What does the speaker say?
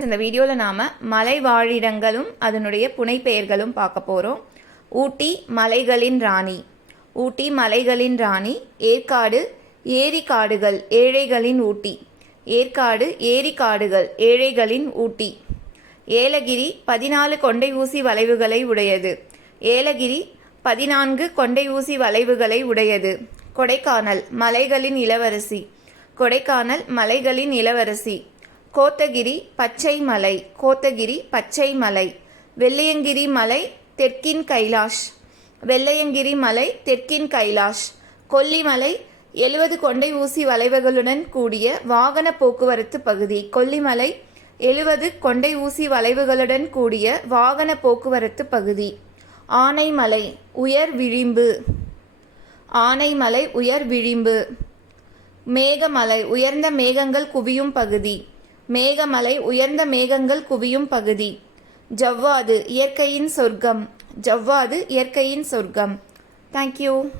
இந்த வீடியோவில் நாம் மலை வாழிடங்களும் அதனுடைய புனைப்பெயர்களும் பார்க்க போகிறோம் ஊட்டி மலைகளின் ராணி. ஊட்டி மலைகளின் ராணி ஏற்காடு ஏரி காடுகள் ஏழைகளின் ஊட்டி. ஏற்காடு ஏரி காடுகள் ஏழைகளின் ஊட்டி. ஏலகிரி பதினாலு கொண்டை ஊசி வளைவுகளை உடையது. ஏலகிரி பதினான்கு கொண்டை ஊசி வளைவுகளை உடையது. கொடைக்கானல் மலைகளின் இளவரசி. கொடைக்கானல் மலைகளின் இளவரசி. கோத்தகிரி பச்சை மலை கோத்தகிரி பச்சை மலை. வெள்ளையங்கிரி மலை தெற்கின் கைலாஷ். வெள்ளையங்கிரி மலை தெற்கின் கைலாஷ். கொல்லிமலை எழுபது கொண்டை ஊசி வளைவுகளுடன் கூடிய வாகன போக்குவரத்து பகுதி. கொல்லிமலை எழுபது கொண்டை ஊசி வளைவுகளுடன் கூடிய வாகன போக்குவரத்து பகுதி. ஆனைமலை உயர் விழிம்பு ஆனைமலை உயர் விழிம்பு மேகமலை உயர்ந்த மேகங்கள் குவியும் பகுதி. மேகமலை உயர்ந்த மேகங்கள் குவியும் பகுதி. ஜவ்வாது இயற்கையின் சொர்க்கம். ஜவ்வாது இயற்கையின் சொர்க்கம். தேங்க்யூ